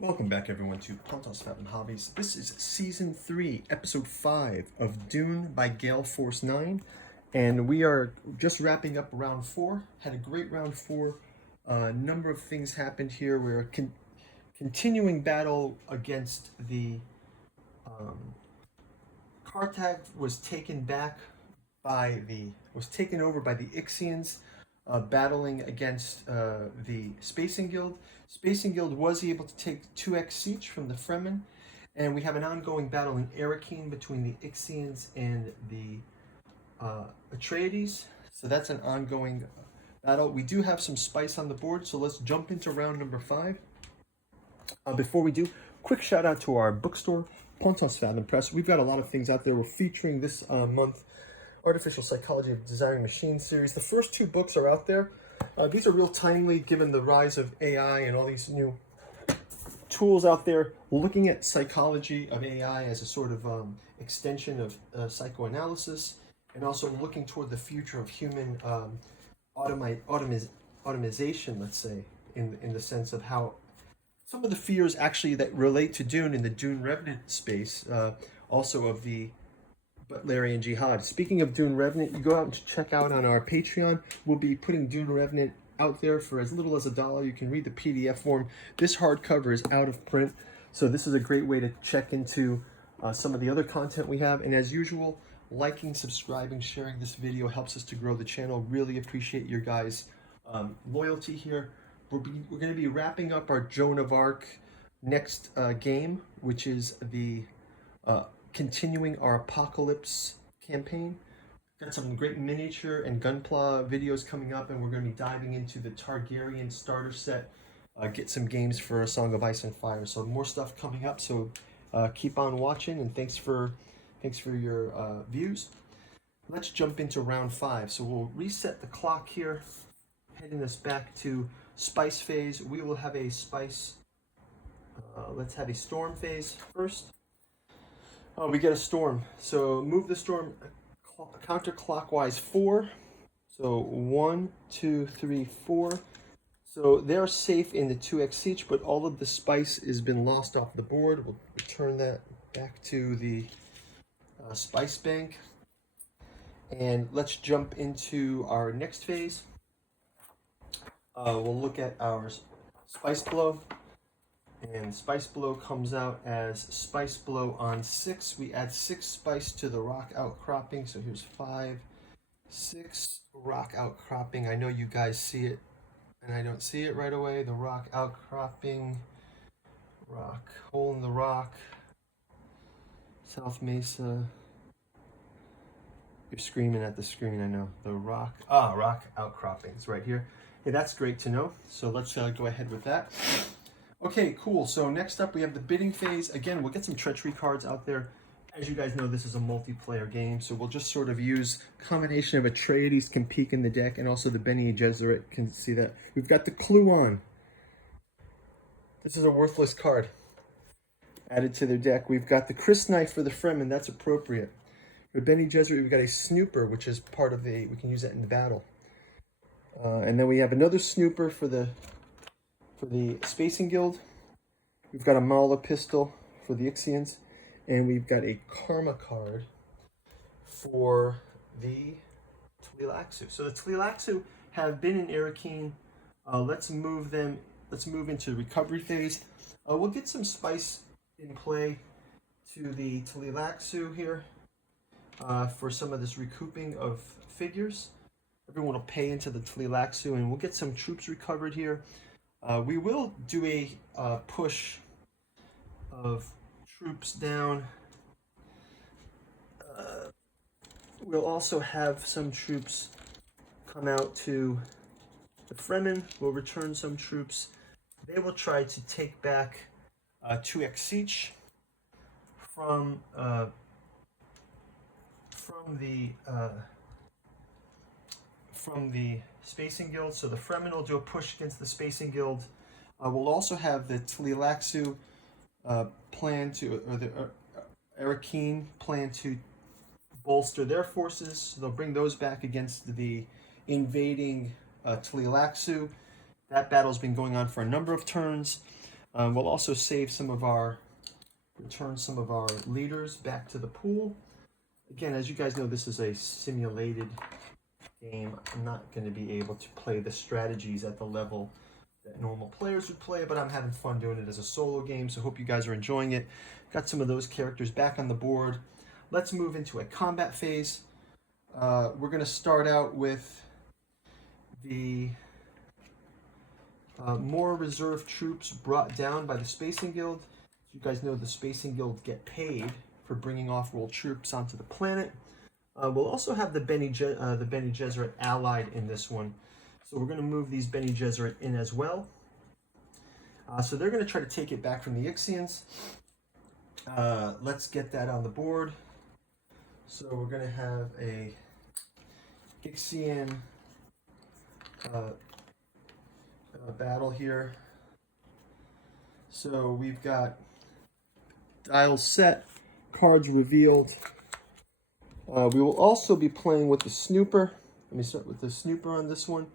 Welcome back, everyone, to Pontos Fathom Hobbies. This is Season 3, Episode 5 of Dune by Gale Force 9. And we are just wrapping up round 4. Had a great round 4. A number of things happened here. We're continuing battle against the um, Carthage was taken back was taken over by the Ixians, battling against the Spacing Guild. Spacing Guild was able to take 2x siege from the Fremen, and we have an ongoing battle in Arakeen between the Ixians and the Atreides. So that's an ongoing battle. We do have some spice on the board, so let's jump into round number 5. Before we do, quick shout out to our bookstore, Pontos Fathom Press. We've got a lot of things out there. We're featuring this month Artificial Psychology of Desiring Machines series. The first 2 books are out there. These are real timely given the rise of AI and all these new tools out there, looking at psychology of AI as a sort of extension of psychoanalysis, and also looking toward the future of human automation, let's say, in the sense of how some of the fears actually that relate to Dune in the Dune Revenant space, also of the Butlerian Jihad. Speaking of Dune Revenant, you go out and check out on our Patreon. We'll be putting Dune Revenant out there for as little as $1. You can read the PDF form. This hardcover is out of print, so this is a great way to check into some of the other content we have. And as usual, liking, subscribing, sharing this video helps us to grow the channel. Really appreciate your guys' loyalty here. We're going to be wrapping up our Joan of Arc next game, which is the continuing our Apocalypse campaign. Got some great miniature and gunpla videos coming up, and we're going to be diving into the Targaryen starter set, get some games for A Song of Ice and Fire. So more stuff coming up, so keep on watching, and thanks for your views. Let's jump into round 5. So we'll reset the clock here, heading us back to spice phase. We will have a spice, let's have a storm phase first. Oh, we get a storm. So move the storm counterclockwise 4. So 1, 2, 3, 4. So they're safe in the 2x siege, but all of the spice has been lost off the board. We'll return that back to the spice bank. And let's jump into our next phase. We'll look at our spice blow. And Spice Blow comes out as Spice Blow on 6. We add 6 spice to the rock outcropping. So here's 5, 6 rock outcropping. I know you guys see it, and I don't see it right away. The rock outcropping, rock, hole in the rock, South Mesa. You're screaming at the screen, I know. The rock, rock outcropping. It's right here. Hey, that's great to know. So let's go ahead with that. Okay, cool. So next up we have the bidding phase. Again, we'll get some treachery cards out there. As you guys know, this is a multiplayer game, so we'll just sort of use a combination of Atreides can peek in the deck, and also the Bene Gesserit can see that. We've got the Cluon. This is a worthless card added to their deck. We've got the Chris Knife for the Fremen. That's appropriate. For Bene Gesserit, we've got a Snooper, which is part of the, we can use that in the battle. And then we have another Snooper for the Spacing Guild. We've got a Mala pistol for the Ixians, and we've got a Karma card for the Tleilaxu. So the Tleilaxu have been in Arakeen. Let's move into recovery phase. We'll get some spice in play to the Tleilaxu here for some of this recouping of figures. Everyone will pay into the Tleilaxu, and we'll get some troops recovered here. We will do a push of troops down. We'll also have some troops come out to the Fremen. We'll return some troops. They will try to take back 2x siege from the Spacing Guild. So the Fremen will do a push against the Spacing Guild. We'll also have the Tleilaxu plan to, or the Arakeen plan to bolster their forces. So they'll bring those back against the invading Tleilaxu. That battle's been going on for a number of turns. We'll also return some of our leaders back to the pool. Again, as you guys know, this is a simulated game. I'm not going to be able to play the strategies at the level that normal players would play, but I'm having fun doing it as a solo game, so hope you guys are enjoying it. Got some of those characters back on the board. Let's move into a combat phase. We're going to start out with the more reserve troops brought down by the Spacing Guild. As you guys know, the Spacing Guild get paid for bringing off-world troops onto the planet. We'll also have the Bene Gesserit allied in this one. So we're going to move these Bene Gesserit in as well. So they're going to try to take it back from the Ixians. Let's get that on the board. So we're going to have a Ixian battle here. So we've got dials set, cards revealed. We will also be playing with the Snooper. Let me start with the Snooper on this one.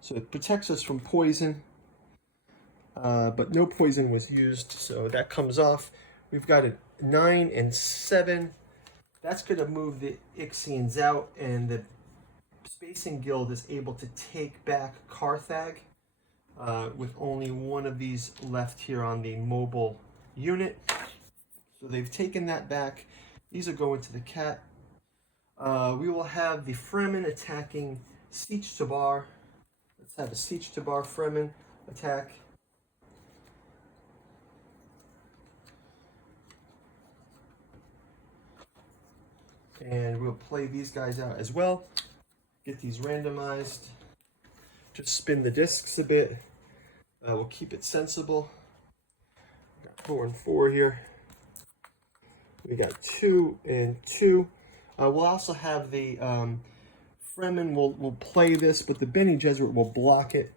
So it protects us from poison, but no poison was used, so that comes off. We've got a 9 and 7. That's going to move the Ixians out, and the Spacing Guild is able to take back Carthag with only one of these left here on the mobile unit. So they've taken that back. These are going to the cat. We will have the Fremen attacking Siege Tabar. Let's have a Siege Tabar Fremen attack. And we'll play these guys out as well. Get these randomized. Just spin the discs a bit. We'll keep it sensible. Got 4 and 4 here. We got 2 and 2. We'll also have the Fremen will play this, but the Bene Gesserit will block it.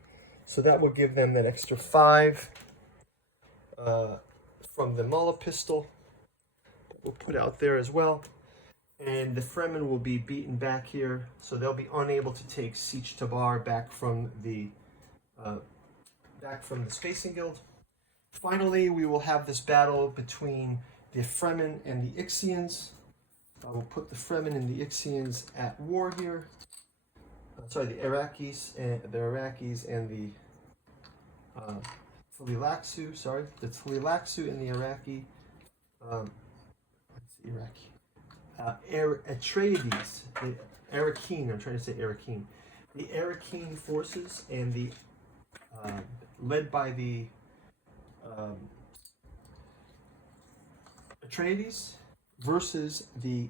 So that will give them that extra 5 from the Mala pistol that we'll put out there as well. And the Fremen will be beaten back here, so they'll be unable to take Siege Tabar back from the Spacing Guild. Finally, we will have this battle between the Fremen and the Ixians. We'll put the Fremen and the Ixians at war here. The Iraqis and the Tlilaxu. The Tlilaxu and the Iraqi. Atreides, the Arakeen. I'm trying to say Arakeen. The Arakeen forces and the led by the Atreides versus the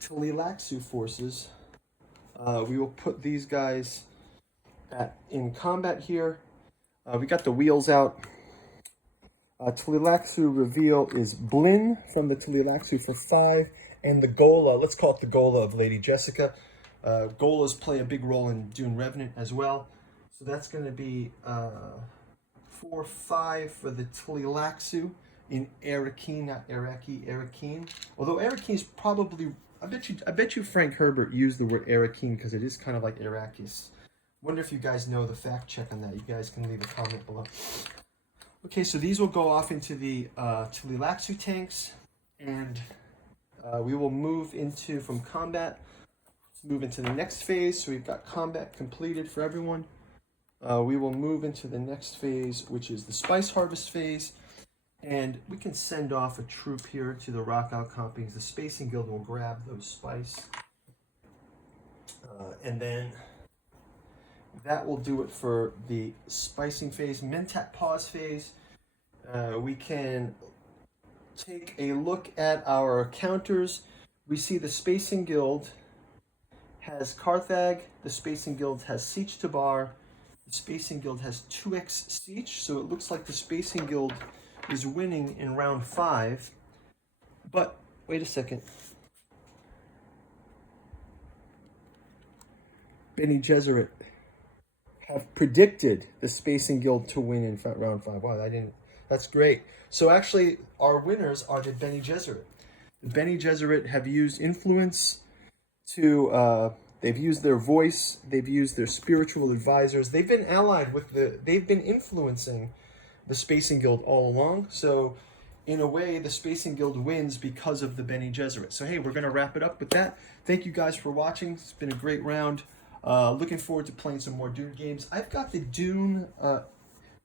Tlilaxu forces. We will put these guys in combat here. We got the wheels out. Tlilaxu reveal is Blinn from the Tlilaxu for 5, and the Gola, let's call it the Gola of Lady Jessica. Golas play a big role in Dune Revenant as well. So that's going to be 4-5 for the Tlilaxu in Arakeen, not Iraqi, Arakeen. Although Arakeen is probably, I bet you Frank Herbert used the word Arakeen because it is kind of like Iraqis. Wonder if you guys know the fact check on that. You guys can leave a comment below. Okay, so these will go off into the Tlilaxu tanks, and we will move into, from combat, let's move into the next phase. So we've got combat completed for everyone. We will move into the next phase, which is the Spice Harvest phase, and we can send off a troop here to the Rock Outcroppings. The Spacing Guild will grab those spice, and then that will do it for the spicing phase. Mentat pause phase, we can take a look at our counters. We see the Spacing Guild has Carthag, the Spacing Guild has Siege Tabar, the Spacing Guild has 2x Siege, so it looks like the Spacing Guild is winning in round 5. But wait a second. Bene Gesserit have predicted the Spacing Guild to win in round 5. Wow, that's great. So actually, our winners are the Bene Gesserit. The Bene Gesserit have used influence to, they've used their voice, they've used their spiritual advisors, they've been allied with they've been influencing the Spacing Guild all along. So in a way, the Spacing Guild wins because of the Bene Gesserit. So hey, we're going to wrap it up with that. Thank you guys for watching. It's been a great round. Looking forward to playing some more Dune games. I've got the Dune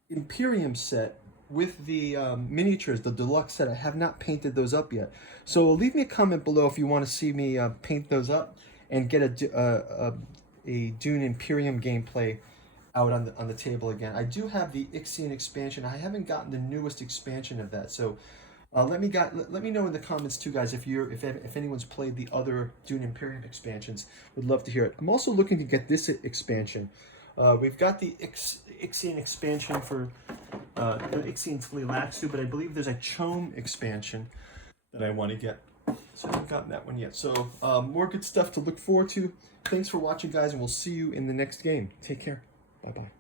Imperium set with the miniatures, the deluxe set. I have not painted those up yet. So leave me a comment below if you want to see me paint those up and get a Dune Imperium gameplay out on the table again. I do have the Ixian expansion. I haven't gotten the newest expansion of that. So let me know in the comments too, guys, if anyone's played the other Dune Imperium expansions. Would love to hear it. I'm also looking to get this expansion. We've got the Ixian expansion for the Ixian Tleilaxu, but I believe there's a Chome expansion that I want to get. So I haven't gotten that one yet. So more good stuff to look forward to. Thanks for watching, guys, and we'll see you in the next game. Take care. Bye-bye.